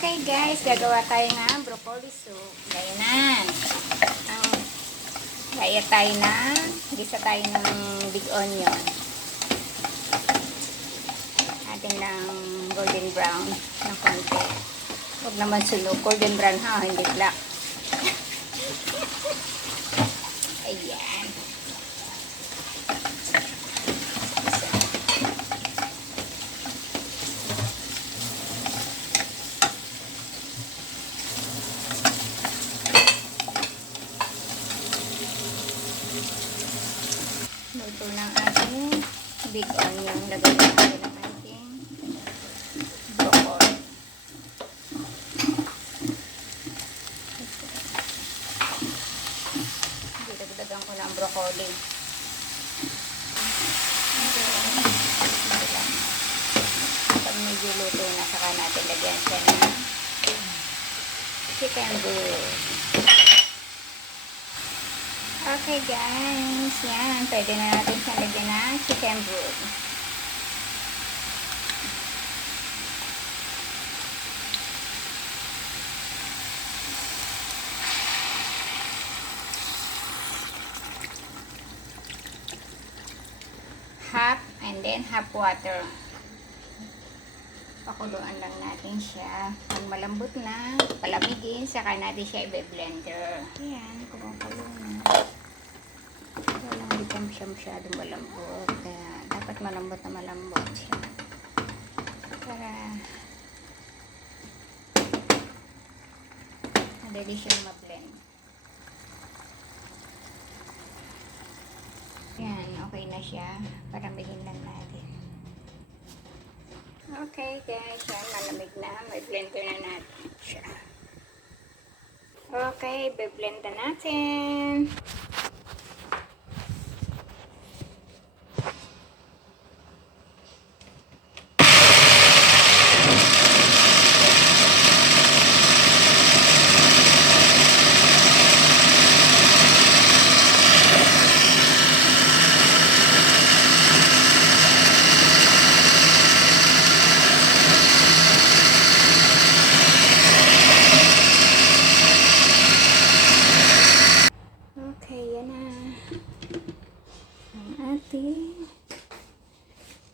Okay guys, gagawa tayo ng broccoli soup. Gainan. Gaya tayo na, gisa tayo ng big onion. Atin lang golden brown ng konti. Huwag naman sunog. Golden brown ha, hindi black. Ayan. Luto ng ating big onion. Lagay natin ang ating broccoli. Dagdagan ko na ang broccoli. Pag medyo luto na, saka natin lagyan siya ng chicken broth. Okay guys, yan. Pwede na natin siyang lagyan ng chicken broth. Half and then half water. Pakuluan lang natin siya. Pag malambot na, palamigin, saka natin siya i-blender. Ayan, kumukulo na. Walang bigyan siya masyadong malambot. Kaya dapat malambot na malambot siya. Para madali siyang ma-blend. Ayan, okay na siya. Palamigin lang natin. Okay guys, yan, malamig na. May blender na natin siya. Okay, be-blend na natin.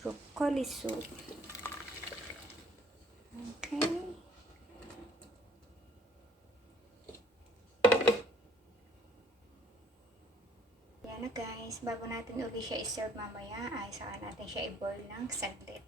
Broccoli soup. Okay. Yan na guys. Bago natin uli siya i-serve mamaya, ay saka natin siya i-boil ng saglit.